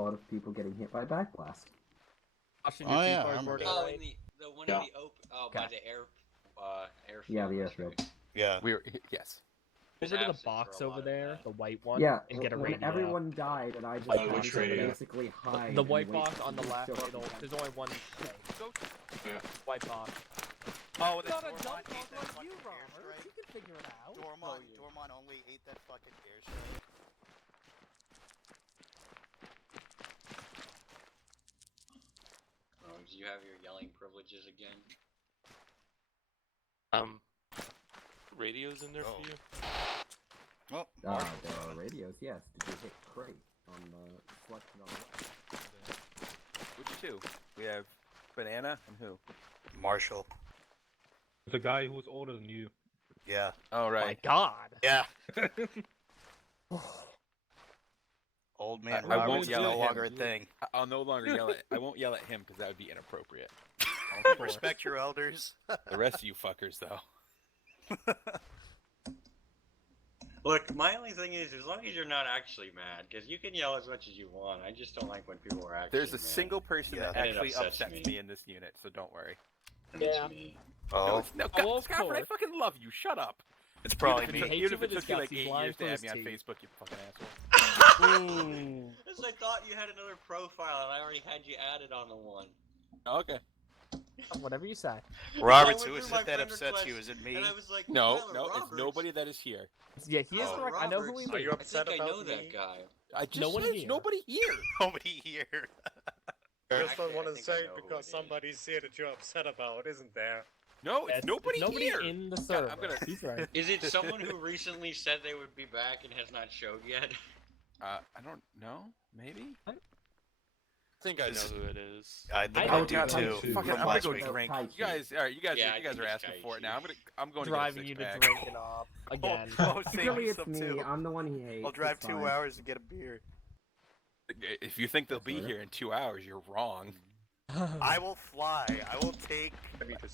lot of people getting hit by backblast. Oh yeah, I remember. Oh, in the one in the open. Oh, by the airfield. Yeah, the airfield. Yeah. Yes. Over to the box over there, the white one, Yeah, and get a when radio. everyone died, and I just White had box to radio. basically hide. The and white wait box for on the people to left. show up again. There's only one thing. White box. Oh, It's not a jump off like you, Robert. You can figure it out. Dormon only ate that fucking airstrike. Oh, do you have your yelling privileges again? Radios in there for you? Oh, the radios, yes. Did you hit crate on the selection on the Which two? We have Banana and who? Marshall. The guy who was older than you. Yeah. Oh, right. My God. Yeah. Old man I won't Robert's yell no at him. longer a thing. I'll no longer yell at. I won't yell at him because that would be inappropriate. Respect your elders. The rest of you fuckers, though. Look, my only thing is, as long as you're not actually mad, because you can yell as much as you want. I just don't like when people are actually There's a mad. single person that And it actually upsets upsets me in this unit, so don't worry. And it's me. Oh, No, Oh, of Scotford, I course. fucking love you. Shut up. it's probably Even me. if it Hate took- you even if it with took you his like guts, he's 8 lying years for to his have me on teeth. Facebook, you fucking asshole. Because I thought you had another profile, and I already had you added on the one. Okay. Whatever you say. Roberts, I who went is through it that my friend upsets you? request, Is it me? And I was like, No, Tyler no, Roberts. it's nobody that is here. Yeah, he is Oh, correct. I know who he Roberts. means. I think I know that guy. I just No one said here. nobody here. Nobody here. Just Actually, don't want I to think I say know who because it is. somebody's here that you're upset about, isn't there? No, it's nobody here. in the server. I'm gonna- He's right. Is it someone who recently said they would be back and has not showed yet? I don't know. Maybe. I think I know who it is. I think I I know do that too. too. Fuck it, From I'm gonna last go week. drink. Kai You guys, all right? You guys, Yeah, I you guys think are it's asking Kai for it Chi. now. I'm going Driving to you get a to six-pack. drinking up again. Really, it's some me. too. I'm the one he hates. I'll drive It's 2 fine. hours to get a beer. If you think they'll be That's all right. here in 2 hours, you're wrong. I will fly. I will take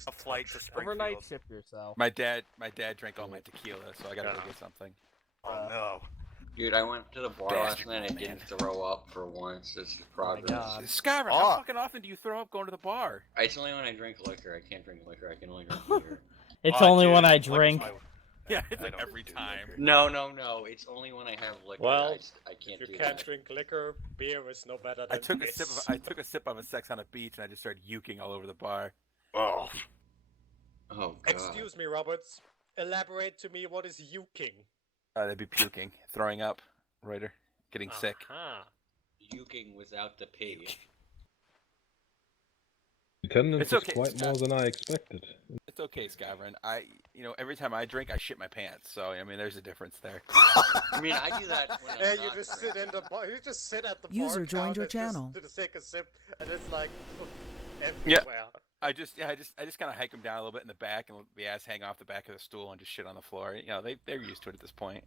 a flight to Springfield. Overnight ship yourself. My dad drank all my tequila, so I gotta go get something. Oh no. Dude, I went to the bar last Bastard, night and man. didn't throw up for once. It's progress. God. Skyrim, Oh. how fucking often do you throw up going to the bar? It's only when I drink liquor. I can't drink liquor. I can only drink beer. It's Oh, only dude, when I liquor's drink. my- Yeah, it's I like don't every do time. liquor. No. It's only when I have liquor. Well, I can't If you do can't that. drink liquor, beer is no better than I took a this. sip of a Sex on a Beach, and I just started uking all over the bar. Oh. Oh god. Excuse me, Roberts. Elaborate to me what is yuking. That'd be puking, throwing up, Reuter, getting sick. Aha. Yuking without the pig. Attendance It's is okay, quite more than I expected. It's okay, Skyrim. Every time I drink, I shit my pants. So I mean, there's a difference there. I mean, I do that when I'm Hey, not you just sit in the bar. You just sit at the User bar joined your counter channel. just to take a sip, and it's like everywhere. I just kind of hike them down a little bit in the back and let the ass hang off the back of the stool and just shit on the floor. You know, they're used to it at this point.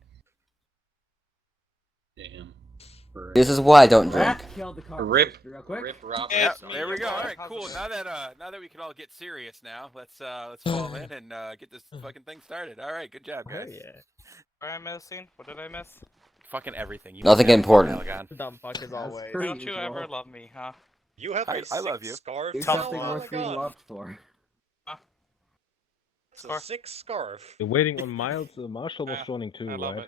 Damn. This is why I don't drink. Killed the car Rip, real quick. Rip Roberts. Yeah, on there we the go. bar. All right, cool. Now that we can all get serious now, let's fall in and get this fucking thing started. All right, good job, guys. What am I missing? What did I miss? Fucking everything. You Nothing missed important. Paragon. Dumb fuck as That's always. pretty Don't you usual. ever love me, huh? You have I love you. Scarf. There's Oh something my worth being God. loved for. It's a sick scarf. You're waiting on Miles. Marshall was Yeah, joining too, I love right?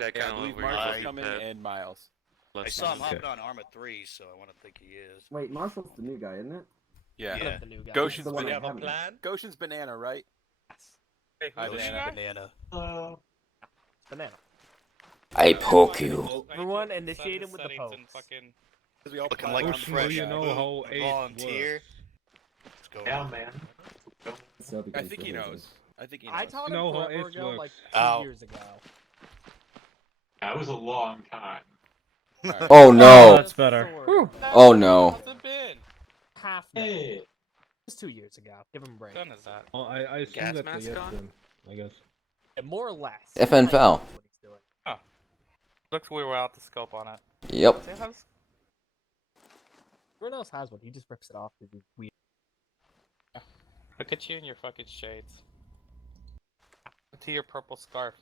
it. Yeah, I believe Marshall's coming and Miles. I saw him Okay. hopping on Arma 3, so I want to think he is. Wait, Marshall's the new guy, isn't it? Yeah. Yeah. The new guy. Goshen's The one Do you I have a haven't. plan? Goshen's banana, right? Hey, Hi, who's the Banana. guy? Banana. Banana. I poke you. Everyone initiate him with the Settings and pokes. fucking... We all Looking plan like on I'm Goshen, the do fresh. you know how AIDS Volunteer. works? Let's go. man. So I because think he the- knows. I think he knows. I taught know him how forever it ago, works. like Ow. 2 years ago. That was a long time. All right. Oh Oh, no. that's better. Sword. Oh no. How's it been? Half now. It was 2 years ago. Give him a break. What gun is that? Oh, I assume Gas that's a mask yes on? then, I guess. Yeah, more or less. FN Like, fell. that's what he's doing. Looks we were out the scope on it. Yep. See how Everyone else has one. He just rips it off because he's weird. Look at you and your fucking shades. Look to your purple scarf.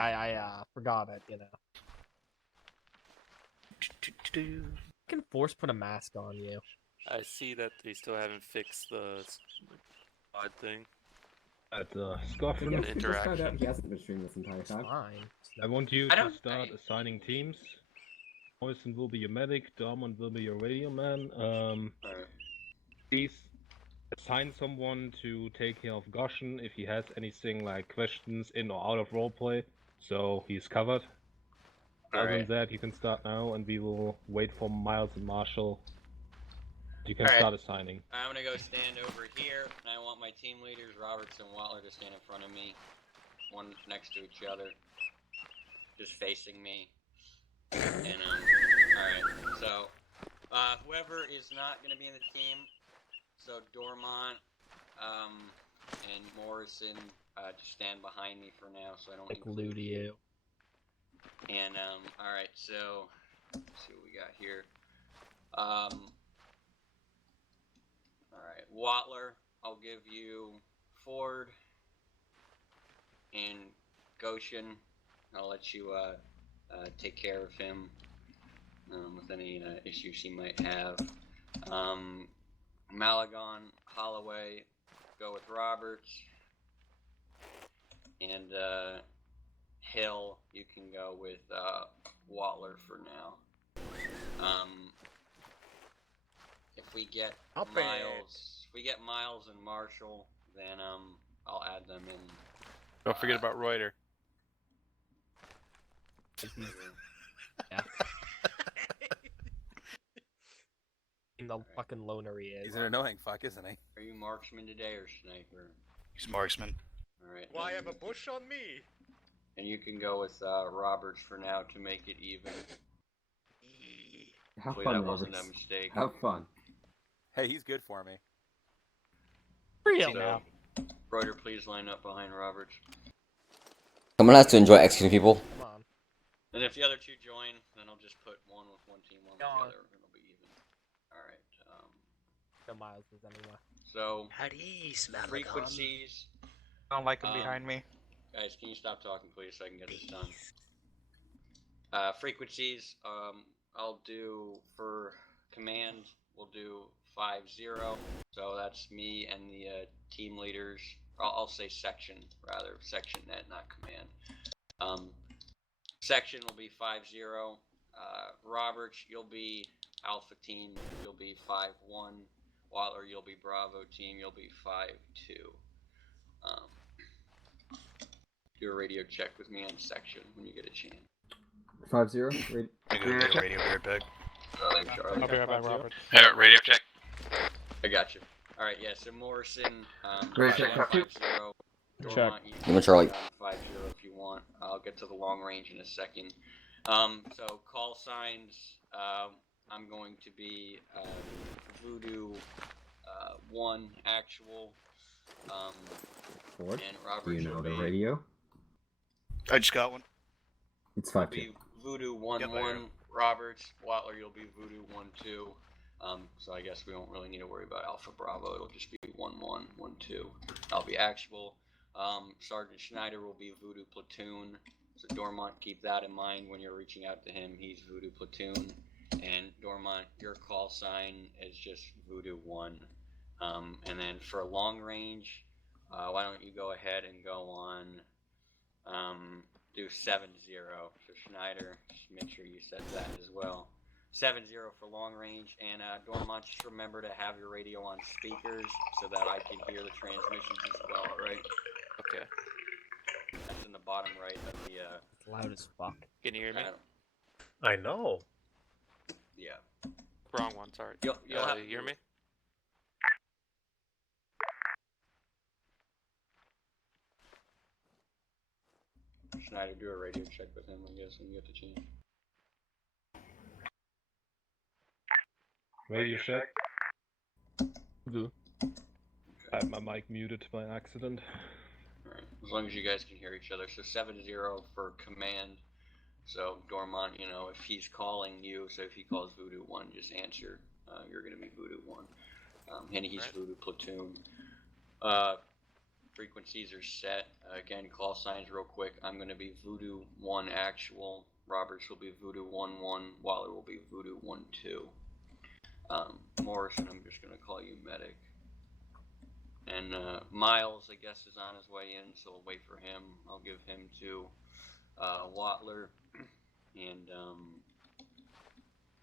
I forgot it, you know. I can force put a mask on you. I see that they still haven't fixed the odd thing. At I Scoffin, guess we just found out interaction. he hasn't been streaming this entire It's time. fine. I want you I to don't- start I- assigning teams. Morrison will be your medic, Dormont will be your radio man. Alright. Please assign someone to take care of Goshen if he has anything like questions in or out of roleplay, so he's covered. Other than Alright. that, you can start now, and we will wait for Miles and Marshall. You can Alright. start assigning. I'm gonna go stand over here, and I want my team leaders, Roberts and Wattler, to stand in front of me, one next to each other, just facing me. And alright. So, whoever is not gonna be in the team, so Dormont, and Morrison, just stand behind me for now, so I don't Like include Ludio. And alright, so let's see what we got here. Alright, Wattler, I'll give you Ford and Goshen. I'll let you take care of him with any issues he might have. Malagon, Holloway, go with Roberts. And Hill, you can go with Wattler for now. If we get Miles and Marshall, then I'll add them in. Don't forget about Reuter. Yeah. In the fucking loner he is. He's an annoying fuck, isn't he? Are you marksman today or sniper? He's marksman. Alright. Why have a bush on me? And you can go with Roberts for now to make it even. Have Hopefully fun, that Roberts. wasn't a mistake. Have fun. Hey, he's good for me. Real So, now. Reuter, please line up behind Roberts. Someone has to enjoy executing people. Come on. And if the other two join, then I'll just put one with one team, one with Yeah. the other, and it'll be even. Alright, No Miles is anyway. so, At ease, frequencies. I don't like him Um, behind me. Guys, can you stop talking, please, so I can get this done? Frequencies, I'll do for command, we'll do 5-0. So that's me and the team leaders. I'll say section, rather. Section net, not command. Section will be 5-0. Roberts, you'll be Alpha team, you'll be 5-1. Wattler, you'll be Bravo team, you'll be 5-2. Do a radio check with me on section when you get a chance. 5-0. Wait. I go to the radio here, big. Charlie. I'll be right back, Robert. Yeah, radio check. I got you. Alright, yeah, so Morrison, Radio check. 5-0. Check. Dormont, you Give him a Charlie. 5-0 if you want. I'll get to the long range in a second. So call signs, I'm going to be Voodoo 1 actual, Ford. and Do Roberts you know will the be, radio? I just got one. It's will 5-2. be Voodoo 1-1. Yep, I Roberts, Wattler, you'll be Voodoo 1-2. So I guess we won't really need to worry about Alpha Bravo. It'll just be 1-1, 1-2. I'll be actual. Sergeant Schneider will be Voodoo Platoon. So Dormont, keep that in mind when you're reaching out to him. He's Voodoo Platoon. And Dormont, your call sign is just Voodoo 1. And then for long range, why don't you go ahead and go on, do 7-0. So Schneider, just make sure you set that as well. 7-0 for long range, and Dormont, just remember to have your radio on speakers so that I can hear the transmissions as well, right? Okay. That's in the bottom right of the, It's loud as fuck. Can you hear me? I know. Yeah. Wrong one, sorry. You'll have You hear me? Schneider, do a radio check with him, I guess, when you get the chance. Radio check. Voodoo. I had my mic muted by accident. Alright, as long as you guys can hear each other. So 7-0 for command. So Dormont, you know, if he's calling you, so if he calls Voodoo 1, just answer. You're gonna be Voodoo 1. And he's Right. Voodoo Platoon. Frequencies are set. Again, call signs real quick. I'm gonna be Voodoo 1 actual. Roberts will be Voodoo 1-1. Waller will be Voodoo 1-2. Morrison, I'm just gonna call you Medic. And Miles, I guess, is on his way in, so we'll wait for him. I'll give him to Watler, and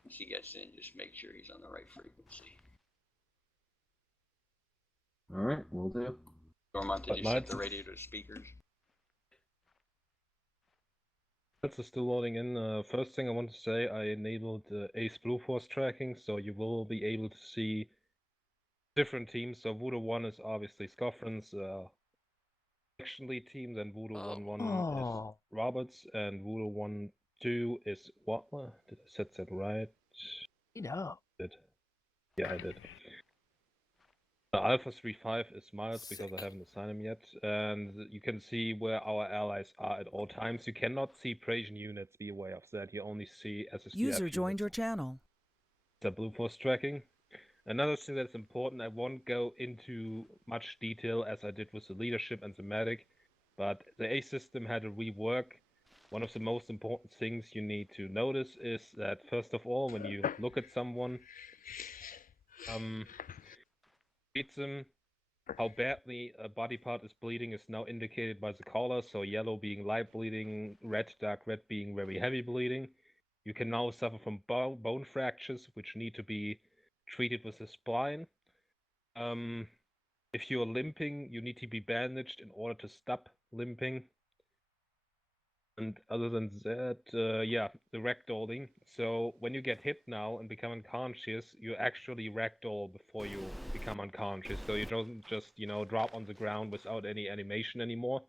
once he gets in, just make sure he's on the right frequency. Alright, we'll do. Dormont, did you set the radio to speakers? That's still loading in. First thing I want to say, I enabled Ace Blue Force tracking, so you will be able to see different teams. So Voodoo 1 is obviously Scoffrin's Action Lead team, then Voodoo 1-1 is Roberts, and Voodoo 1-2 is Watler. Did I set that right? Yeah, I did. Alpha 3-5 is Miles because I haven't assigned him yet, and you can see where our allies are at all times. You cannot see Prasian units, be aware of that. You only see SSDF User joined units. your channel. The Blue Force tracking. Another thing that's important, I won't go into much detail as I did with the leadership and the medic, but the A system had a rework. One of the most important things you need to notice is that, first of all, when you look at someone, treat them, how badly a body part is bleeding is now indicated by the color, so yellow being light bleeding, dark red being very heavy bleeding. You can now suffer from bone fractures, which need to be treated with a spline. If you're limping, you need to be bandaged in order to stop limping. And other than that, yeah, the ragdolling. So when you get hit now and become unconscious, you actually ragdoll before you become unconscious. So you don't just, drop on the ground without any animation anymore.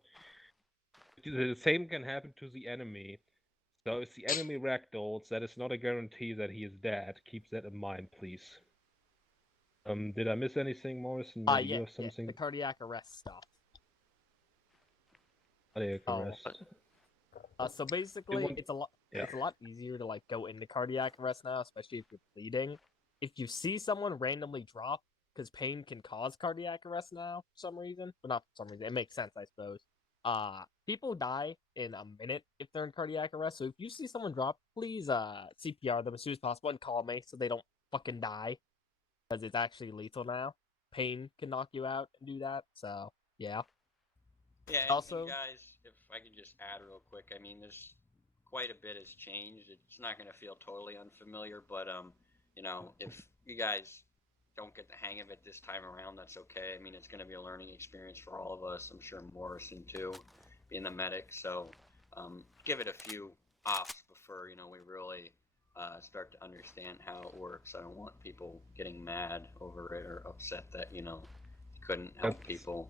The same can happen to the enemy. So if the enemy ragdolls, that is not a guarantee that he is dead. Keep that in mind, please. Did I miss anything, Morrison? Maybe you have something? The cardiac arrest stuff. Cardiac arrest. So basically, it's a lot easier to go into cardiac arrest now, especially if you're bleeding. If you see someone randomly drop, because pain can cause cardiac arrest now for some reason, but not for some reason. It makes sense, I suppose. People die in a minute if they're in cardiac arrest. So if you see someone drop, please CPR them as soon as possible and call me so they don't fucking die, because it's actually lethal now. Pain can knock you out and do that. So yeah. Yeah, also, guys, if I could just add real quick, I mean, there's quite a bit has changed. It's not going to feel totally unfamiliar, but if you guys don't get the hang of it this time around, that's okay. I mean, it's going to be a learning experience for all of us. I'm sure Morrison too, being the medic. So give it a few ops before we really start to understand how it works. I don't want people getting mad over it or upset that couldn't help people.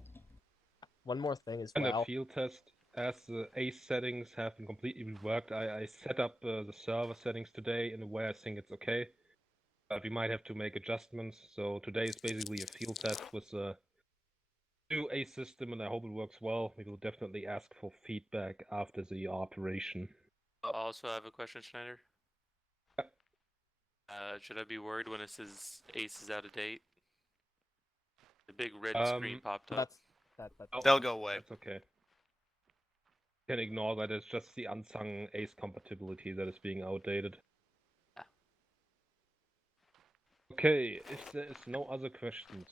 One more thing as well. And the field test, as the ACE settings have been completely reworked, I set up the server settings today in a way I think it's okay. But we might have to make adjustments. So today is basically a field test with the new ACE system, and I hope it works well. We will definitely ask for feedback after the operation. I also have a question, Schneider. Yeah. Should I be worried when it says ACE is out of date? The big red screen popped up. They'll go away. That's okay. You can ignore that. It's just the unsung ACE compatibility that is being outdated. Okay, if there is no other questions,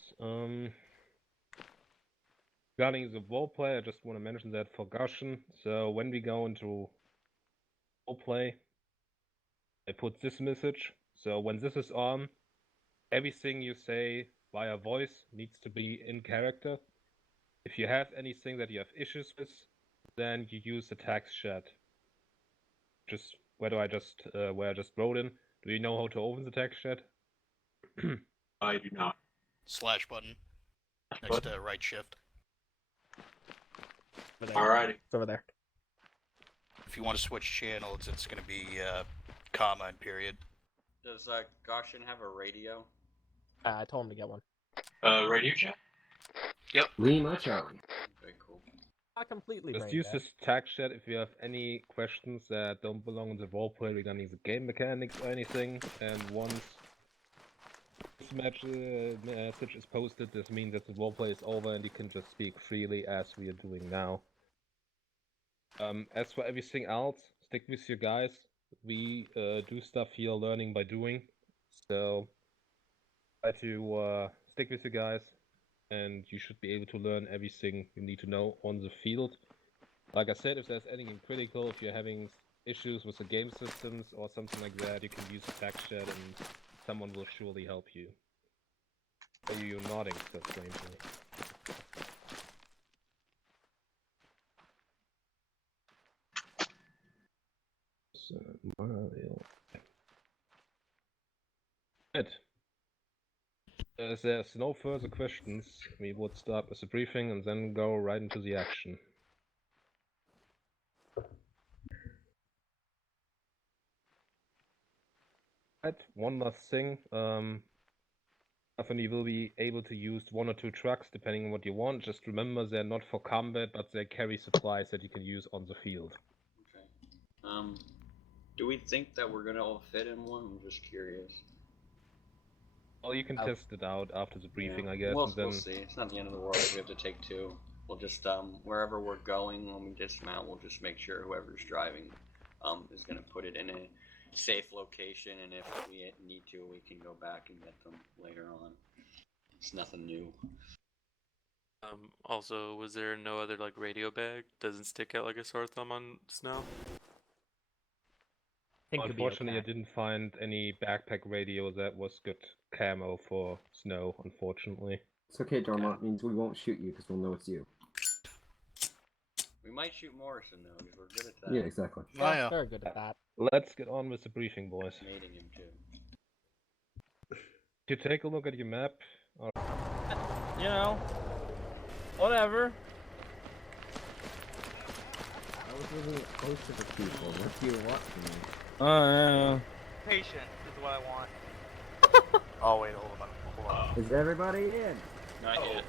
regarding the roleplay, I just want to mention that for Goshen. So when we go into roleplay, I put this message. So when this is on, everything you say via voice needs to be in character. If you have anything that you have issues with, then you use the text chat. Just where I just wrote in. Do you know how to open the text chat? I do not. Slash button. Next to right shift. Alrighty. It's over there. If you want to switch channels, it's going to be comma and period. Does Goshen have a radio? I told him to get one. Radio chat? Yep. Lima Charlie. Very cool. Not completely. Just use this tag chat if you have any questions that don't belong in the roleplay regarding the game mechanics or anything. And once this message is posted, this means that the roleplay is over and you can just speak freely as we are doing now. As for everything else, stick with your guys. We do stuff here learning by doing. So try to stick with you guys, and you should be able to learn everything you need to know on the field. Like I said, if there's anything critical, if you're having issues with the game systems or something like that, you can use the fact chat and someone will surely help you. Are you nodding so strangely? So, Good. As there's no further questions, we would start with the briefing and then go right into the action. Right, one last thing. Definitely will be able to use 1 or 2 trucks depending on what you want. Just remember they're not for combat, but they carry supplies that you can use on the field. Okay. Do we think that we're gonna all fit in one? I'm just curious. Well, you can test it out after the briefing, I guess. We'll, and then... we'll see. It's not the end of the world if we have to take 2. We'll just, wherever we're going, when we dismount, we'll just make sure whoever's driving, is gonna put it in a safe location, and if we need to, we can go back and get them later on. It's nothing new. Also, was there no other, like, radio bag? Doesn't stick out like a sore thumb on snow? Unfortunately, I didn't find any backpack radio that was good camo for snow, unfortunately. It's okay, Dormont. It means we won't shoot you because we'll know it's you. We might shoot Morrison, though, because we're good at that. Yeah, exactly. Yeah, very good at that. Let's get on with the briefing, boys. Mating him, too. If you take a look at your map... You know, whatever. I was living close to the people. What do you want from me? Patient is what I want. Oh wait, hold on. Is everybody in? Not yet.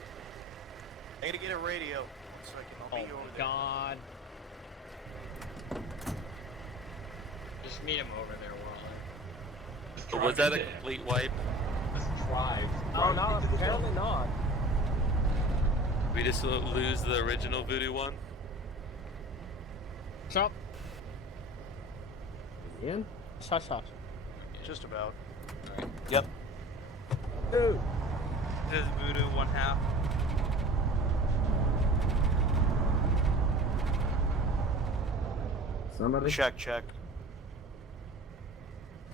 I gotta get a radio so I can meet you over there. God. Just meet him over there, Waller. Was that a complete wipe? Let's try. Oh no, apparently not. We just lose the original voodoo one? Chop. In? Shush, shush. Just about. Alright. Yep. Dude. This is voodoo 1/2. Somebody? Check.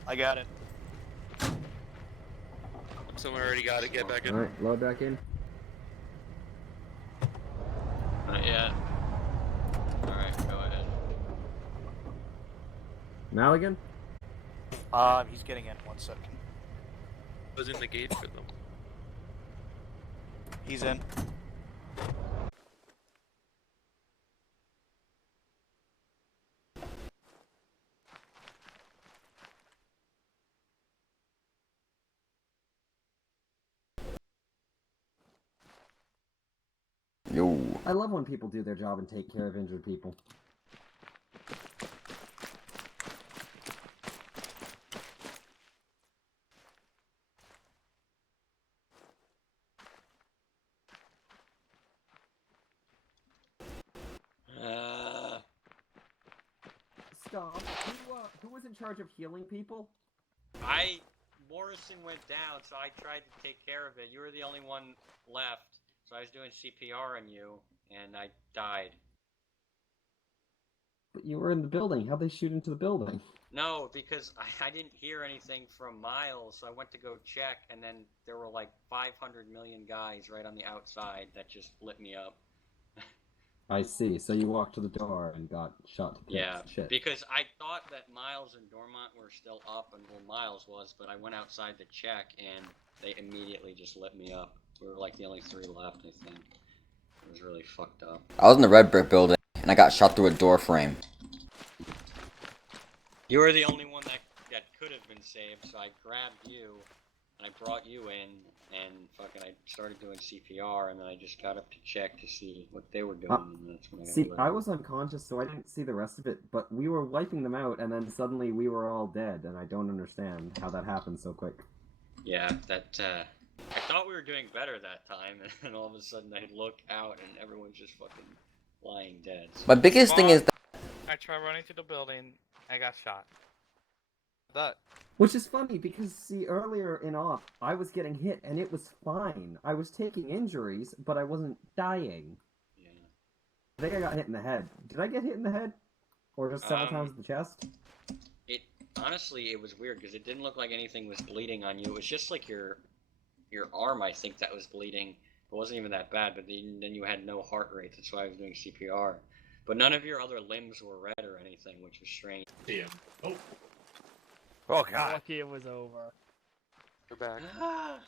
I got it. Someone already got it, get back in. Alright, load back in. Not yet. Alright, go ahead. Maligan? He's getting in 1 second. Was in the gate for them. He's in. Yo. I love when people do their job and take care of injured people. Stop. Who was in charge of healing people? Morrison went down, so I tried to take care of it. You were the only one left, so I was doing CPR on you, and I died. But you were in the building. How'd they shoot into the building? No, because I didn't hear anything from Miles, so I went to go check, and then there were like 500 million guys right on the outside that just lit me up. I see. So you walked to the door and got shot to death. Yeah, Shit. because I thought that Miles and Dormont were still up, and well, Miles was, but I went outside to check, and they immediately just lit me up. We were like the only 3 left, I think. It was really fucked up. I was in the red brick building, and I got shot through a door frame. You were the only one that could have been saved, so I grabbed you, and I brought you in, and fucking I started doing CPR, and then I just got up to check to see what they were doing, and that's when I got See, lit I up. was unconscious, so I didn't see the rest of it, but we were wiping them out, and then suddenly we were all dead, and I don't understand how that happened so quick. Yeah, that, I thought we were doing better that time, and all of a sudden I look out, and everyone's just fucking lying dead. So. My biggest thing is that I tried running to the building. I got shot. That. Which is funny because, see, earlier in off, I was getting hit and it was fine. I was taking injuries, but I wasn't dying. Yeah. I think I got hit in the head. Did I get hit in the head? Or just several times in the chest? It honestly, it was weird because it didn't look like anything was bleeding on you. It was just like your arm, I think, that was bleeding. It wasn't even that bad, but then you had no heart rate. That's why I was doing CPR. But none of your other limbs were red or anything, which was strange. Damn. Oh. Oh god. Lucky it was over. We're back. I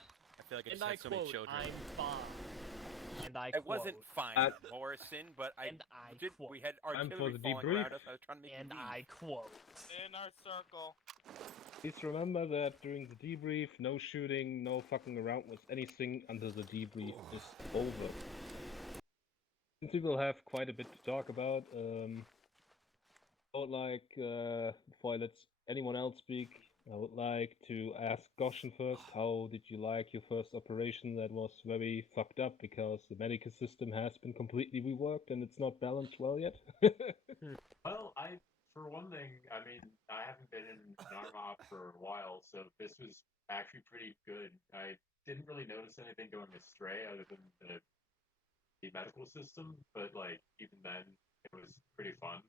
feel like I And just I had so many quote, children. I'm fine. And I It wasn't quote, fine, Morrison, but we had I'm for artillery the falling debrief. around us. I was trying to make and you I quote. In our circle. Please remember that during the debrief, no shooting, no fucking around with anything until the debrief is over. Since we will have quite a bit to talk about, I would like, before I let anyone else speak, I would like to ask Goshen first, how did you like your first operation that was very fucked up because the medical system has been completely reworked and it's not balanced well yet? Well, for one thing, I mean, I haven't been in an arm op for a while, so this was actually pretty good. I didn't really notice anything going astray other than the medical system, but like even then, it was pretty fun.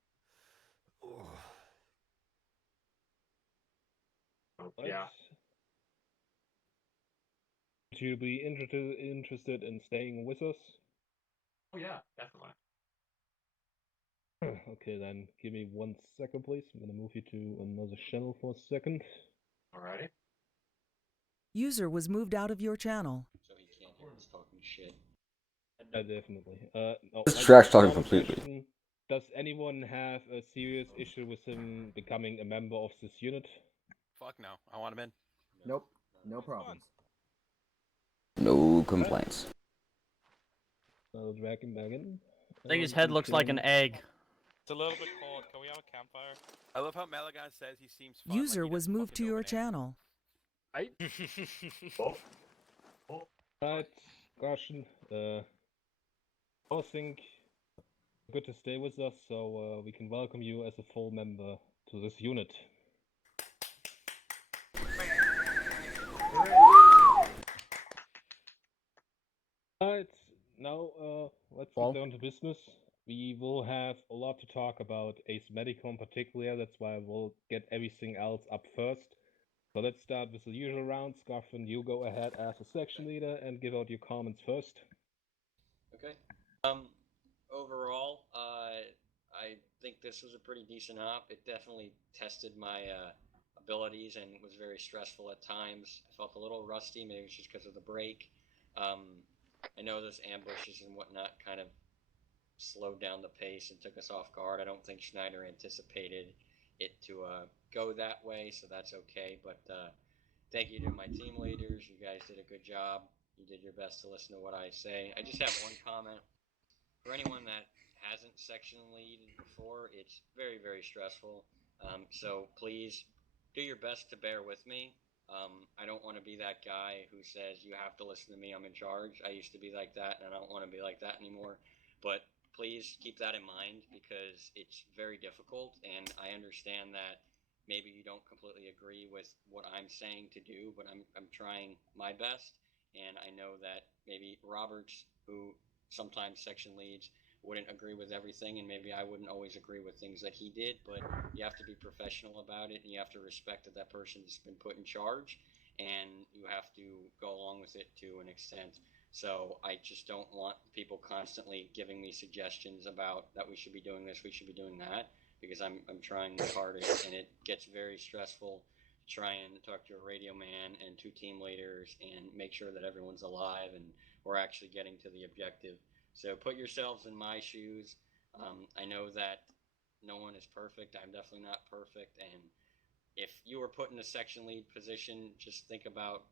So, yeah. Would you be interested in staying with us? Oh yeah, definitely. Okay, then give me 1 second, please. I'm gonna move you to another channel for a second. Alrighty. User was moved out of your channel. So he can't hear us talking shit. Definitely. No, This is trash talking normal completely. question. Does anyone have a serious issue with him becoming a member of this unit? Fuck no. I want him in. Nope. No problems. No complaints. I'll drag him back in. I think his head looks like an egg. It's a little bit cold. Can we have a campfire? I love how Malagon says he seems fun. User was moved to your channel. Right? Right, Goshen. I think good to stay with us, so we can welcome you as a full member to this unit. Alright, now let's get down to business. We will have a lot to talk about Ace Medical in particular, that's why we'll get everything else up first. So let's start with the usual round. Scarfin, you go ahead as a section leader and give out your comments first. Okay. Overall, I think this was a pretty decent op. It definitely tested my abilities and was very stressful at times. I felt a little rusty, maybe it's just because of the break. I know those ambushes and whatnot kind of slowed down the pace and took us off guard. I don't think Schneider anticipated it to go that way, so that's okay. But thank you to my team leaders. You guys did a good job. You did your best to listen to what I say. I just have one comment. For anyone that hasn't section leaded before, it's very, very stressful. So please do your best to bear with me. I don't want to be that guy who says, you have to listen to me, I'm in charge. I used to be like that, and I don't want to be like that anymore. But please keep that in mind because it's very difficult, and I understand that maybe you don't completely agree with what I'm saying to do, but I'm trying my best, and I know that maybe Roberts, who sometimes section leads, wouldn't agree with everything, and maybe I wouldn't always agree with things that he did, but you have to be professional about it, and you have to respect that that person's been put in charge, and you have to go along with it to an extent. So I just don't want people constantly giving me suggestions about that we should be doing this, we should be doing that, because I'm trying the hardest, and it gets very stressful to try and talk to a radio man and 2 team leaders and make sure that everyone's alive and we're actually getting to the objective. So put yourselves in my shoes. I know that no one is perfect. I'm definitely not perfect. And if you were put in a section lead position, just think about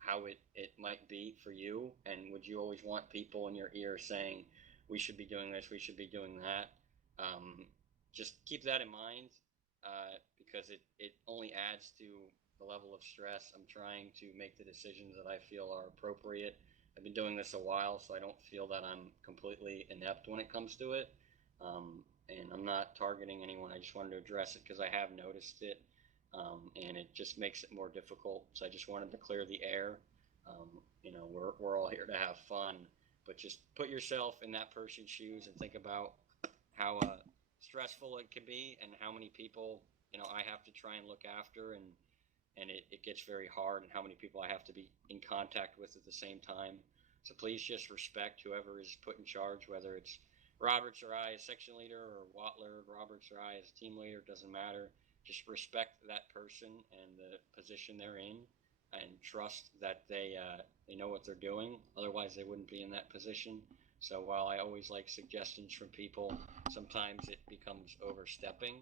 how it might be for you. And would you always want people in your ear saying, we should be doing this, we should be doing that? Just keep that in mind because it only adds to the level of stress. I'm trying to make the decisions that I feel are appropriate. I've been doing this a while, so I don't feel that I'm completely inept when it comes to it. and I'm not targeting anyone. I just wanted to address it because I have noticed it, and it just makes it more difficult. So I just wanted to clear the air. You know, we're all here to have fun, but just put yourself in that person's shoes and think about how stressful it can be and how many people, you know, I have to try and look after, and it gets very hard, and how many people I have to be in contact with at the same time. So please just respect whoever is put in charge, whether it's Roberts or I as section leader, or Watler, Roberts or I as team leader, doesn't matter. Just respect that person and the position they're in, and trust that they know what they're doing. Otherwise, they wouldn't be in that position. So while I always like suggestions from people, sometimes it becomes overstepping,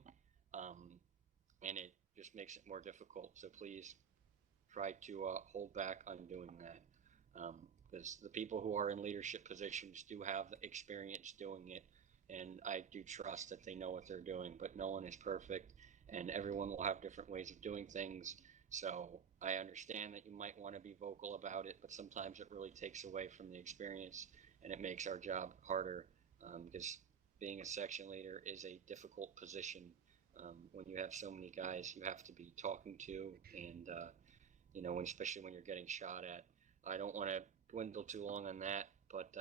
and it just makes it more difficult. So please try to hold back on doing that, because the people who are in leadership positions do have experience doing it, and I do trust that they know what they're doing. But no one is perfect, and everyone will have different ways of doing things. So I understand that you might want to be vocal about it, but sometimes it really takes away from the experience, and it makes our job harder, because being a section leader is a difficult position. When you have so many guys you have to be talking to, and you know, especially when you're getting shot at. I don't want to dwindle too long on that, but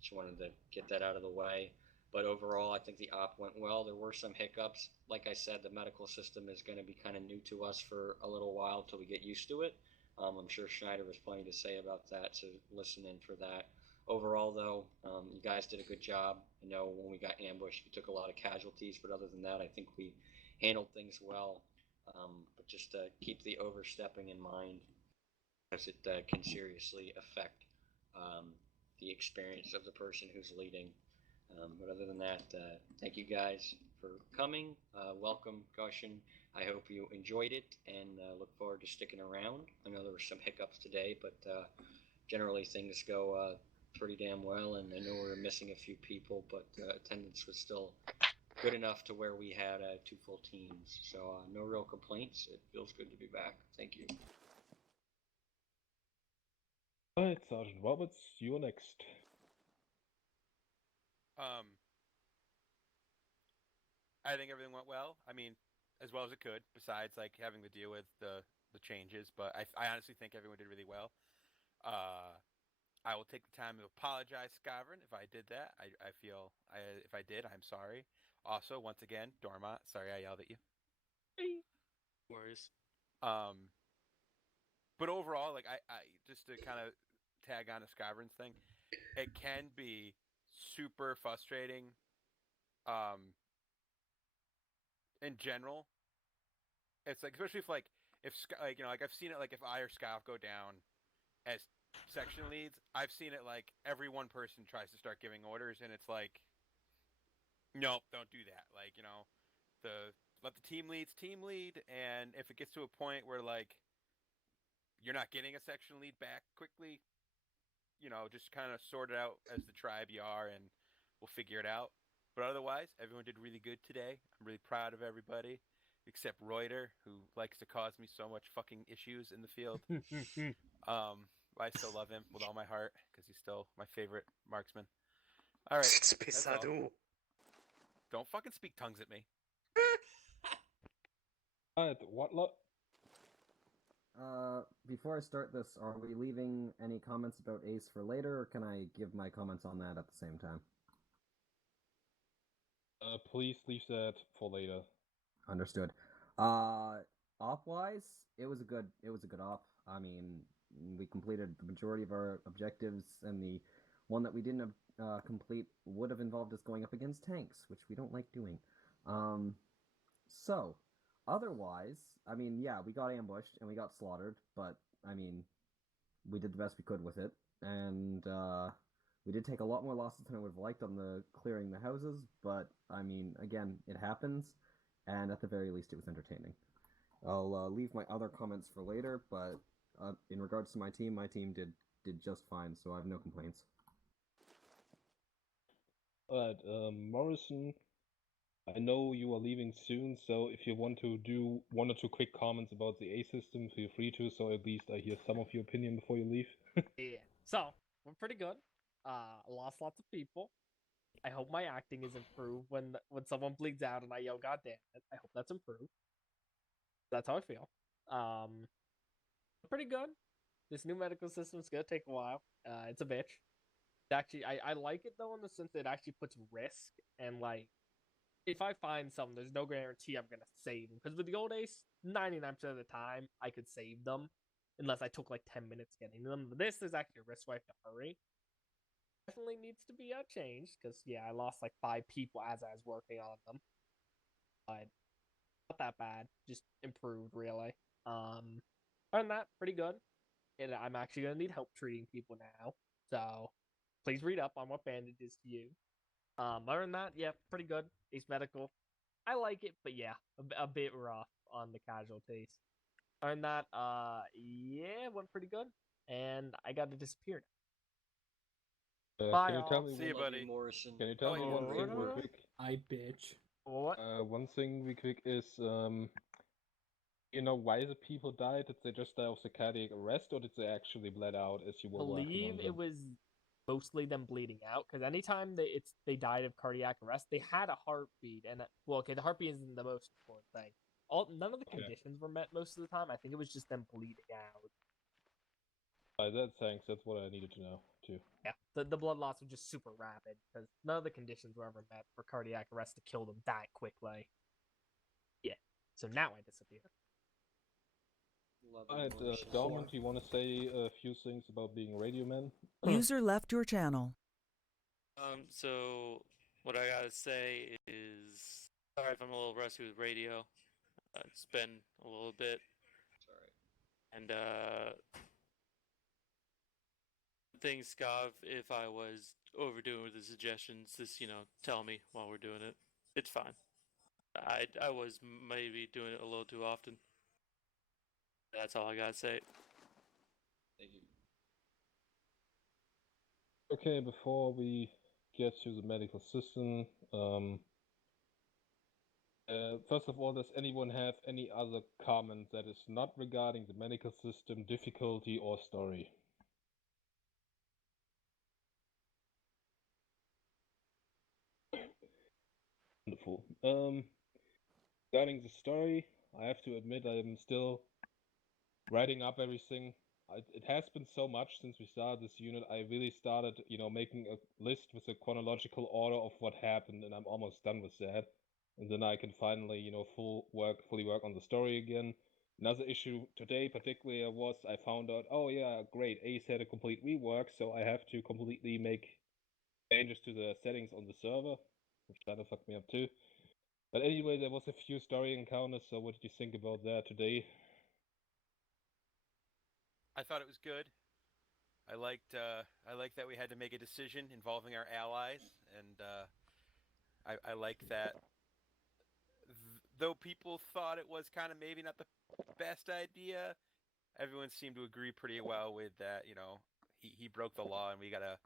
just wanted to get that out of the way. But overall, I think the op went well. There were some hiccups. Like I said, the medical system is going to be kind of new to us for a little while till we get used to it. I'm sure Schneider has plenty to say about that, so listen in for that. Overall, though, you guys did a good job. I know when we got ambushed, we took a lot of casualties, but other than that, I think we handled things well. But just keep the overstepping in mind, because it can seriously affect the experience of the person who's leading. But other than that, thank you guys for coming. Welcome, Gushin. I hope you enjoyed it, and look forward to sticking around. I know there were some hiccups today, but generally things go pretty damn well, and I know we were missing a few people, but attendance was still good enough to where we had two full teams. So no real complaints. It feels good to be back. Thank you. Alright, Sergeant Roberts, you're next. I think everything went well. I mean, as well as it could, besides like having to deal with the changes. But I honestly think everyone did really well. I will take the time to apologize, Scavern, if I did that. I feel if I did, I'm sorry. Also, once again, Dormont, sorry I yelled at you. Worries. But overall, like I just to kind of tag on to Scavern's thing, it can be super frustrating. In general, it's like, especially if like you know, like I've seen it, like if I or Scav go down as section leads, I've seen it like every one person tries to start giving orders, and it's like, nope, don't do that. Like, you know, let the team lead, and if it gets to a point where like you're not getting a section lead back quickly, you know, just kind of sort it out as the tribe you are, and we'll figure it out. But otherwise, everyone did really good today. I'm really proud of everybody, except Reuter, who likes to cause me so much fucking issues in the field. I still love him with all my heart, because he's still my favorite marksman. All right. It's that's all. Pisadu. Don't fucking speak tongues at me. Alright, Watler. Before I start this, are we leaving any comments about Ace for later, or can I give my comments on that at the same time? Please leave that for later. Understood. Op-wise, it was a good op. I mean, we completed the majority of our objectives, and the one that we didn't complete would have involved us going up against tanks, which we don't like doing. So, otherwise, I mean, yeah, we got ambushed and we got slaughtered, but I mean, we did the best we could with it, and we did take a lot more losses than I would have liked on the clearing the houses, but I mean, again, it happens, and at the very least, it was entertaining. I'll leave my other comments for later, but in regards to my team did just fine, so I have no complaints. Alright, Morrison, I know you are leaving soon, so if you want to do one or two quick comments about the A system, feel free to, so at least I hear some of your opinion before you leave. Yeah. So we're pretty good. Lost lots of people. I hope my acting is improved when someone bleeds out and I yell, "God damn it!" I hope that's improved. That's how I feel. Pretty good. This new medical system's gonna take a while. It's a bitch. Actually, I like it though in the sense that it actually puts risk and like if I find something, there's no guarantee I'm gonna save them. Because with the old Ace, 99% of the time I could save them, unless I took like 10 minutes getting them. But this is actually a risk, so I have to hurry. Definitely needs to be changed because yeah, I lost like 5 people as I was working on them, but not that bad. Just improved really. Other than that, pretty good. And I'm actually gonna need help treating people now, so please read up on what bandages to use. Other than that, yeah, pretty good. Ace Medical, I like it, but yeah, a bit rough on the casualties. Other than that, yeah, went pretty good, and I got to disappear now. Bye, Can you tell me See you, one, buddy. Morrison. Can you tell me one thing real quick? I bitch. What? One thing real quick is, you know why the people died? Did they just die of the cardiac arrest, or did they actually bled out as you were working Believe on it them? was mostly them bleeding out because anytime they died of cardiac arrest, they had a heartbeat, and well, okay, the heartbeat isn't the most important thing. None of the conditions were met most of the time. I think it was just them bleeding out. Thanks. That's what I needed to know too. Yeah, the blood loss was just super rapid because none of the conditions were ever met for cardiac arrest to kill them that quickly. Yeah, so now I disappear. Alright, Dormant, you want to say a few things about being a radio man? User left your channel. So what I gotta say is, sorry if I'm a little rusty with radio. It's been a little bit. Sorry. And things, Scav, if I was overdoing with the suggestions, just tell me while we're doing it. It's fine. I was maybe doing it a little too often. That's all I gotta say. Thank you. Okay, before we get to the medical system, first of all, does anyone have any other comment that is not regarding the medical system, difficulty, or story? Wonderful. Regarding the story, I have to admit I am still writing up everything. It has been so much since we started this unit. I really started, making a list with a chronological order of what happened, and I'm almost done with that. And then I can finally, fully work on the story again. Another issue today, particularly, was I found out, oh yeah, great, Ace had a complete rework, so I have to completely make changes to the settings on the server, which kind of fucked me up too. But anyway, there was a few story encounters, so what did you think about that today? I thought it was good. I liked that we had to make a decision involving our allies, and I like that. Though people thought it was kind of maybe not the best idea, everyone seemed to agree pretty well with that. He broke the law, and we gotta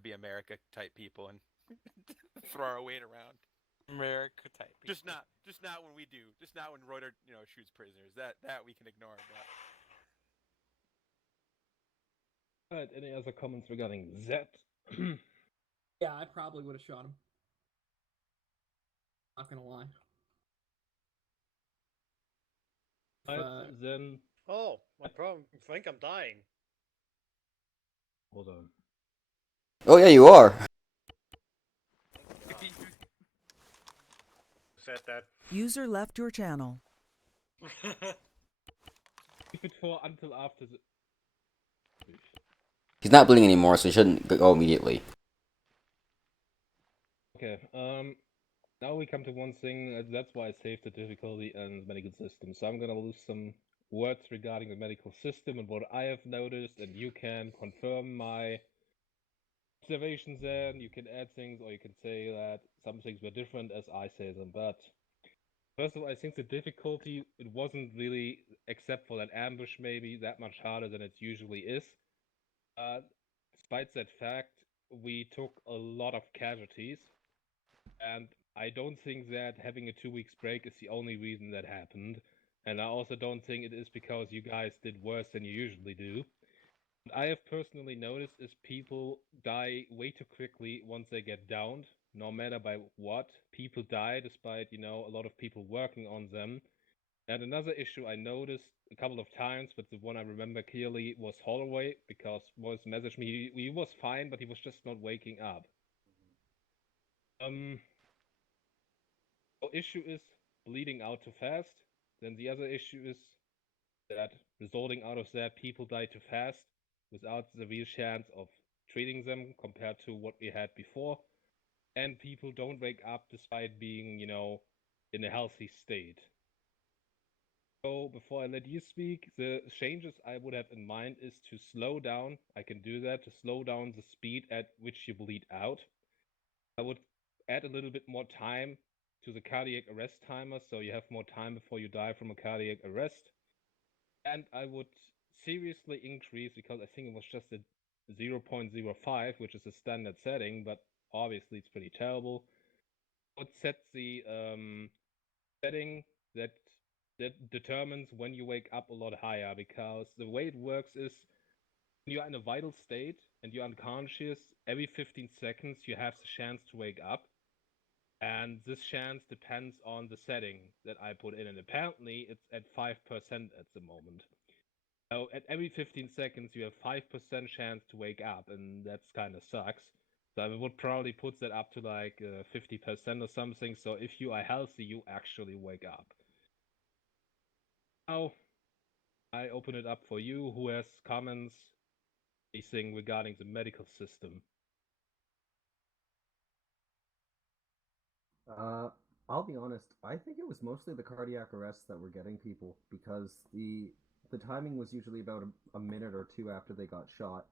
be America type people and throw our weight around. America type people. Just not when we do. Just not when Reuter shoots prisoners. That we can ignore. But Alright, any other comments regarding that? Yeah, I probably would have shot him. Not gonna lie. Then. Oh, my problem. I think I'm dying. Hold on. Oh yeah, you are. Said that. User left your channel. Keep it for until after the. He's not bleeding anymore, so he shouldn't go immediately. Okay, now we come to one thing, that's why I saved the difficulty and the medical system. So I'm gonna lose some words regarding the medical system and what I have noticed, and you can confirm my observations there, and you can add things, or you can say that some things were different as I say them. But first of all, I think the difficulty, it wasn't really, except for that ambush maybe, that much harder than it usually is. Despite that fact, we took a lot of casualties, and I don't think that having a 2 weeks break is the only reason that happened. And I also don't think it is because you guys did worse than you usually do. What I have personally noticed is people die way too quickly once they get downed, no matter by what. People die despite, a lot of people working on them. And another issue I noticed a couple of times, but the one I remember clearly was Holloway, because Moise messaged me. He was fine, but he was just not waking up. The issue is bleeding out too fast. Then the other issue is that resulting out of that, people die too fast without the real chance of treating them compared to what we had before. And people don't wake up despite being, in a healthy state. So before I let you speak, the changes I would have in mind is to slow down. I can do that, to slow down the speed at which you bleed out. I would add a little bit more time to the cardiac arrest timer, so you have more time before you die from a cardiac arrest. And I would seriously increase, because I think it was just a 0.05, which is a standard setting, but obviously it's pretty terrible. I would set the setting that determines when you wake up a lot higher, because the way it works is when you're in a vital state and you're unconscious, every 15 seconds you have the chance to wake up. And this chance depends on the setting that I put in. And apparently it's at 5% at the moment. So at every 15 seconds you have 5% chance to wake up, and that's kind of sucks. So I would probably put that up to like 50% or something. So if you are healthy, you actually wake up. Now, I open it up for you. Who has comments, anything regarding the medical system? I'll be honest. I think it was mostly the cardiac arrests that were getting people, because the timing was usually about a minute or two after they got shot,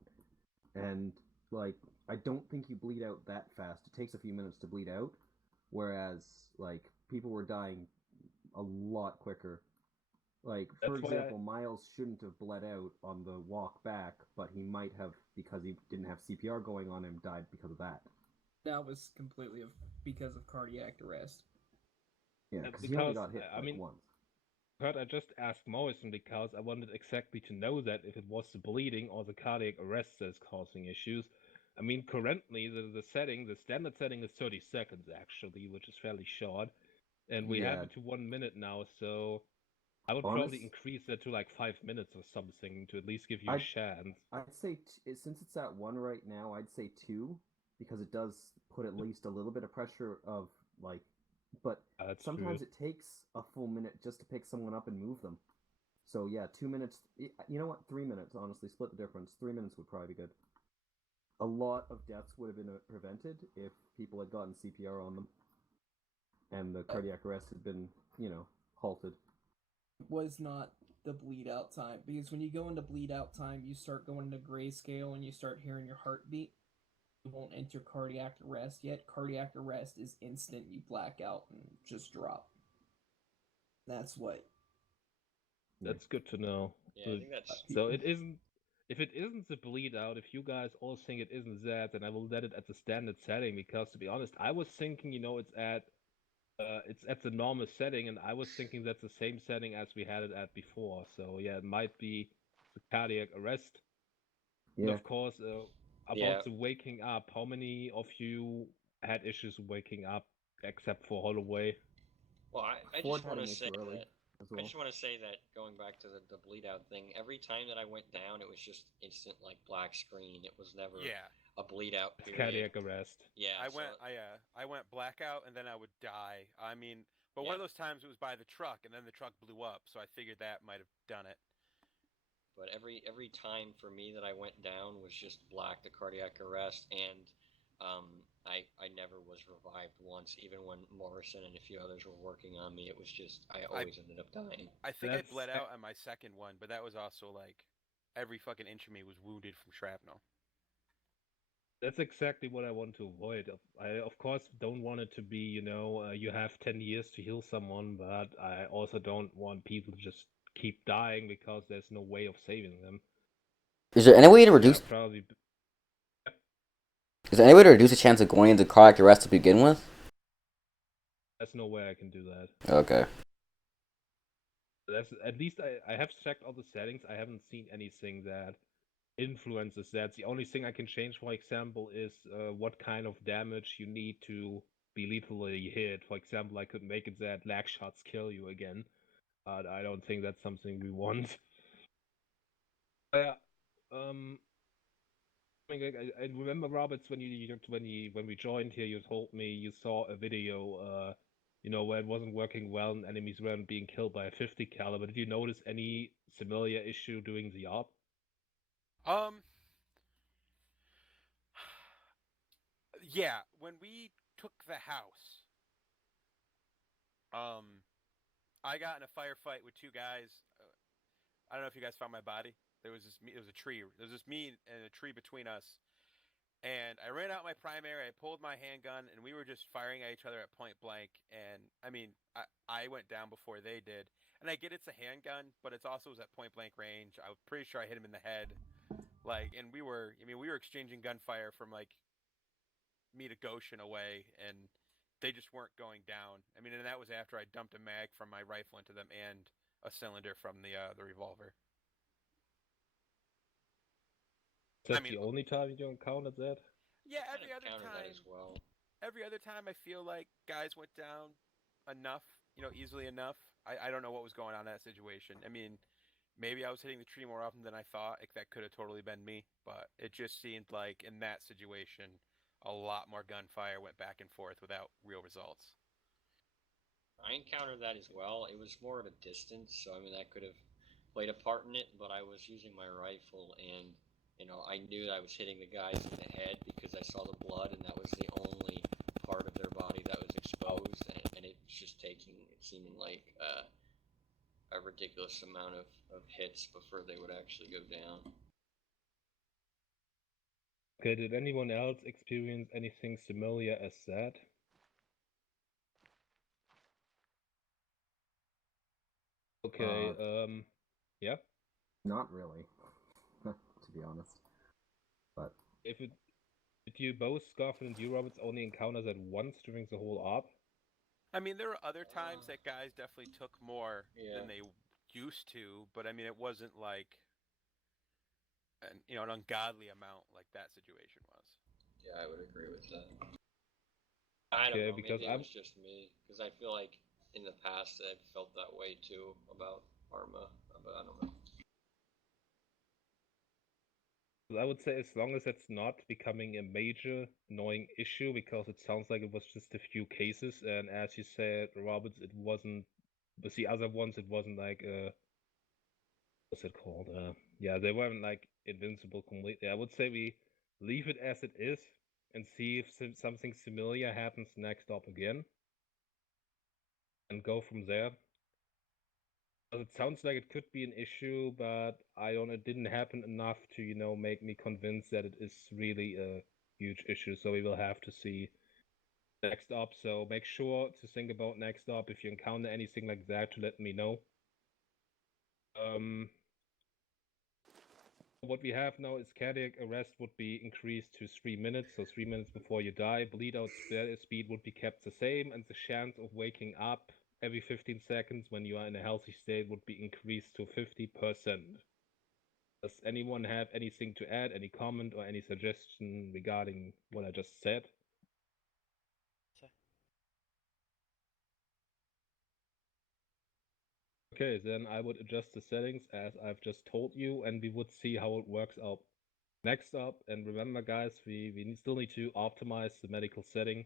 and like I don't think you bleed out that fast. It takes a few minutes to bleed out, whereas like people were dying a lot quicker. Like, for example, Miles shouldn't have bled out on the walk back, but he might have, because he didn't have CPR going on him, died because of that. That was completely because of cardiac arrest. Yeah, because he only got hit once. I just asked Morrison because I wanted exactly to know that if it was the bleeding or the cardiac arrest that's causing issues. I mean, currently the standard setting is 30 seconds actually, which is fairly short, and we have it to 1 minute now. So I would probably increase that to like 5 minutes or something to at least give you a chance. I'd say since it's at 1 right now, I'd say 2, because it does put at least a little bit of pressure of like. But sometimes it takes a full minute just to pick someone up and move them. So yeah, 2 minutes. You know what? 3 minutes. Honestly, split the difference. 3 minutes would probably be good. A lot of deaths would have been prevented if people had gotten CPR on them, and the cardiac arrest had been, halted. Was not the bleed out time, because when you go into bleed out time, you start going into grayscale and you start hearing your heartbeat. You won't enter cardiac arrest yet. Cardiac arrest is instant. You black out and just drop. That's what. That's good to know. Yeah, I think that's... So it isn't. If it isn't the bleed out, if you guys all think it isn't that, then I will let it at the standard setting, because to be honest, I was thinking, it's at the normal setting, and I was thinking that's the same setting as we had it at before. So yeah, it might be the cardiac arrest. Yeah. And of course, about the waking up, how many of you had issues waking up except for Holloway? Well, I just want to say that. I just want to say that, going back to the bleed out thing, every time that I went down, it was just instant like black screen. It was never a bleed out period. Cardiac arrest. Yeah, I went blackout and then I would die. I mean, but one of those times it was by the truck, and then the truck blew up, so I figured that might have done it. But every time for me that I went down was just black, the cardiac arrest, and I never was revived once, even when Morrison and a few others were working on me. It was just, I always ended up dying. I think I bled out on my second one, but that was also like every fucking inch of me was wounded from shrapnel. That's exactly what I want to avoid. I, of course, don't want it to be, you have 10 years to heal someone, but I also don't want people to just keep dying because there's no way of saving them. Is there any way to reduce... Is there any way to reduce the chance of going into cardiac arrest to begin with? There's no way I can do that. Okay. At least I have checked all the settings. I haven't seen anything that influences that. The only thing I can change, for example, is what kind of damage you need to be lethally hit. For example, I could make it that lag shots kill you again. But I don't think that's something we want. Yeah. I remember, Roberts, when we joined here, you told me you saw a video, where it wasn't working well and enemies weren't being killed by a 50 caliber. Did you notice any similar issue doing the op? Yeah, when we took the house, I got in a firefight with two guys. I don't know if you guys found my body. There was a tree. There was just me and a tree between us. And I ran out my primary, I pulled my handgun, and we were just firing at each other at point blank. And I mean, I went down before they did. And I get it's a handgun, but it's also was at point blank range. I was pretty sure I hit him in the head. And we were exchanging gunfire from like me to Goshen away, and they just weren't going down. I mean, and that was after I dumped a mag from my rifle into them and a cylinder from the revolver. Is that the only time you encountered that? Yeah, every other time. That as well. Every other time, I feel like guys went down enough, easily enough. I don't know what was going on in that situation. I mean, maybe I was hitting the tree more often than I thought. That could have totally been me, but it just seemed like in that situation, a lot more gunfire went back and forth without real results. I encountered that as well. It was more at a distance, so I mean that could have played a part in it, but I was using my rifle and I knew that I was hitting the guys in the head because I saw the blood and that was the only part of their body that was exposed, and it was just seeming like a ridiculous amount of hits before they would actually go down. Okay, did anyone else experience anything similar as that? Okay, yeah? Not really, to be honest. But did you both, Scarfin and you, Roberts, only encounter that once during the whole op? I mean, there were other times that guys definitely took more than they used to, but I mean, it wasn't like an ungodly amount like that situation was. Yeah, I would agree with that. I don't know, maybe it was just me, because I feel like in the past I've felt that way too about Arma, but I don't know. I would say as long as it's not becoming a major annoying issue, because it sounds like it was just a few cases, and as you said, Roberts, it wasn't, with the other ones, it wasn't like what's it called? Yeah, they weren't like invincible completely. I would say we leave it as it is and see if something similar happens next up again, and go from there. It sounds like it could be an issue, but it didn't happen enough to, make me convinced that it is really a huge issue. So we will have to see next up. So make sure to think about next up. If you encounter anything like that, to let me know. What we have now is cardiac arrest would be increased to 3 minutes, so 3 minutes before you die. Bleed out speed would be kept the same, and the chance of waking up every 15 seconds when you are in a healthy state would be increased to 50%. Does anyone have anything to add, any comment or any suggestion regarding what I just said? Okay, then I would adjust the settings as I've just told you, and we would see how it works out next up. And remember, guys, we still need to optimize the medical setting.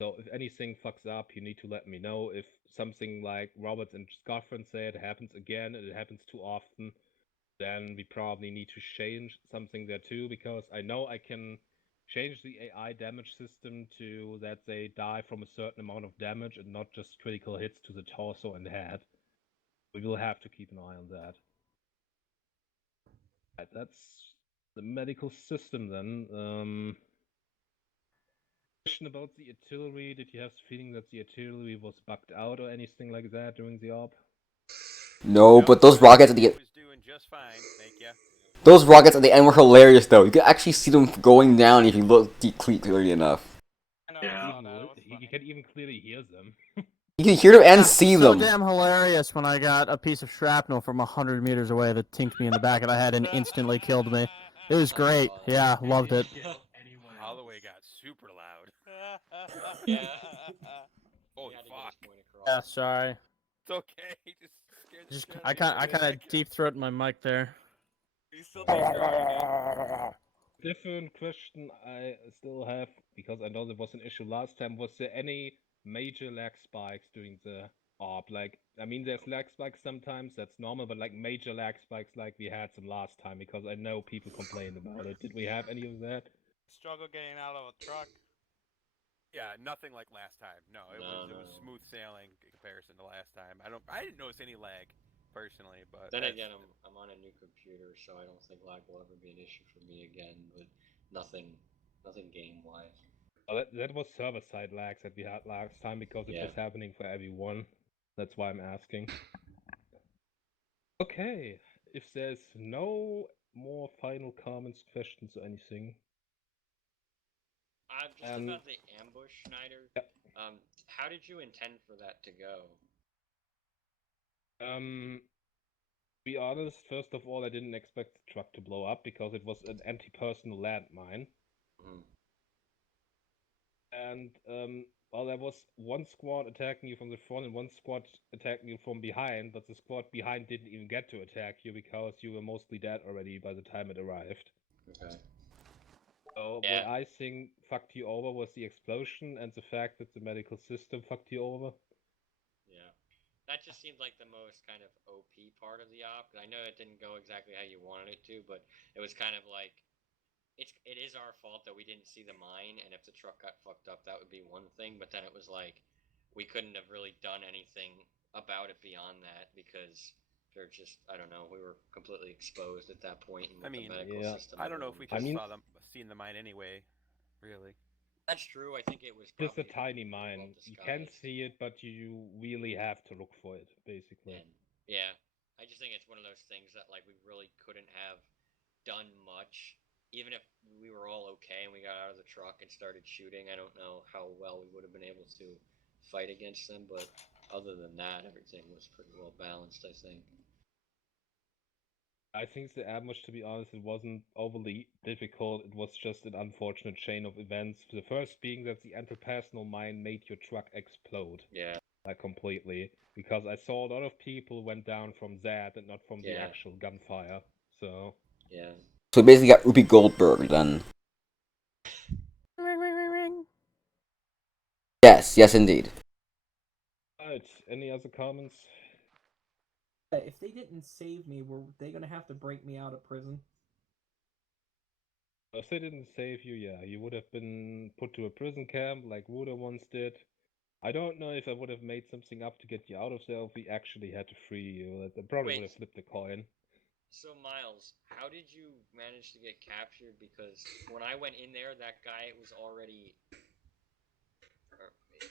So if anything fucks up, you need to let me know. If something like Roberts and Scoffin said happens again and it happens too often, then we probably need to change something there too, because I know I can change the AI damage system to that they die from a certain amount of damage and not just critical hits to the torso and head. We will have to keep an eye on that. Right, that's the medical system then. Question about the artillery. Did you have the feeling that the artillery was bugged out or anything like that during the op? No, but those rockets at the was doing just fine, thank you. Those rockets at the end were hilarious though. You could actually see them going down if you look clearly enough. Yeah. You can even clearly hear them. You can hear them and see them. So damn hilarious when I got a piece of shrapnel from 100 meters away that tinked me in the back of the head and instantly killed me. It was great. Yeah, loved it. Holloway got super loud. Yeah. Holy had to get fuck. his point across. Yeah, sorry. It's okay. He just scared the shit out I of me for a kind of second. deep throated my mic there. He's still deep Different question I still have, because I know there was an issue last time. Was there any major lag spikes during the ARP? Like, I mean, there's lag spikes sometimes, that's normal, but like major lag spikes like we had some last time, because I know people complained about it. Did we have any of that? Struggle getting out of a truck. Yeah, nothing like last time. No, it was smooth sailing in comparison to last time. I didn't notice any lag personally, but Then again, I'm on a new computer, so I don't think lag will ever be an issue for me again. But nothing game wise. Oh, that was server side lags that we had last time, because it was happening for everyone. That's why I'm asking. Okay, if there's no more final comments, questions, or anything. Just about the ambush, Schneider. Yep. How did you intend for that to go? To be honest, first of all, I didn't expect the truck to blow up because it was an anti-personal landmine. And well, there was one squad attacking you from the front and one squad attacking you from behind, but the squad behind didn't even get to attack you because you were mostly dead already by the time it arrived. Okay. So what I think fucked you over was the explosion and the fact that the medical system fucked you over. Yeah. That just seemed like the most kind of OP part of the op. I know it didn't go exactly how you wanted it to, but it was kind of like it is our fault that we didn't see the mine, and if the truck got fucked up, that would be one thing. But then it was like we couldn't have really done anything about it beyond that because they're just I don't know. We were completely exposed at that point. And I mean, the medical system. I don't know if we could have seen the mine anyway. Really. That's true. I think it was just a tiny mine. You can see it, but you really have to look for it, basically. Yeah, I just think it's one of those things that like we really couldn't have done much. Even if we were all okay and we got out of the truck and started shooting, I don't know how well we would have been able to fight against them. But other than that, everything was pretty well balanced, I think. I think the ambush, to be honest, it wasn't overly difficult. It was just an unfortunate chain of events. The first being that the anti-personal mine made your truck explode. Yeah. Like completely. Because I saw a lot of people went down from that and not from the actual gunfire. So. Yeah. So basically got Whoopi Goldberg then. Ring, ring, ring, ring. Yes, indeed. Alright, any other comments? If they didn't save me, were they gonna have to break me out of prison? If they didn't save you, yeah, you would have been put to a prison camp like Ruda once did. I don't know if I would have made something up to get you out of there if we actually had to free you. I probably would have flipped a coin. So, Miles, how did you manage to get captured? Because when I went in there, that guy was already...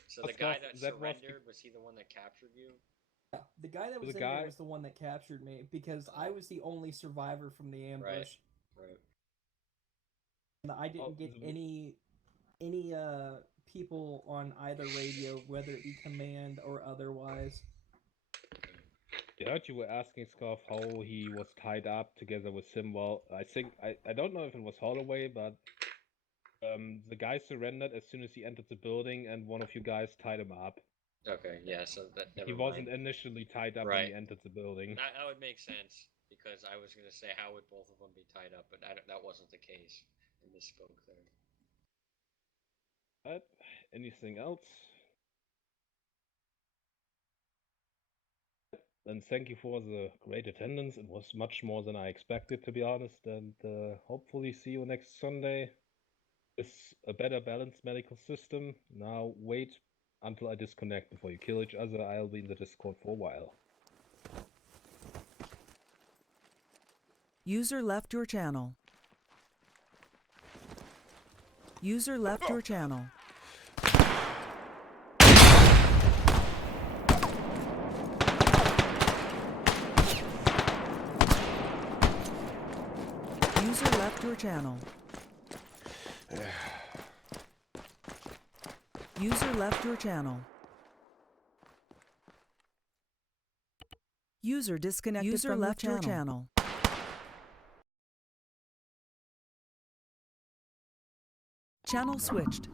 So the guy that surrendered, was he the one that captured you? Yeah, the guy that was in there was the one that captured me because I was the only survivor from the ambush. Right. And I didn't get any people on either radio, whether it be command or otherwise. I heard you were asking Scarf how he was tied up together with him. Well, I think I don't know if it was Holloway, but the guy surrendered as soon as he entered the building, and one of you guys tied him up. Okay, yeah, so that he wasn't initially tied up when he entered the building. That would make sense, because I was going to say how would both of them be tied up, but that wasn't the case. I misspoke there. But anything else? And thank you for the great attendance. It was much more than I expected, to be honest, and hopefully see you next Sunday. It's a better balanced medical system. Now wait until I disconnect before you kill each other. I'll be in the Discord for a while. User left your channel. User left your channel. User left your channel. User left your channel. User disconnected from your channel. Channel switched.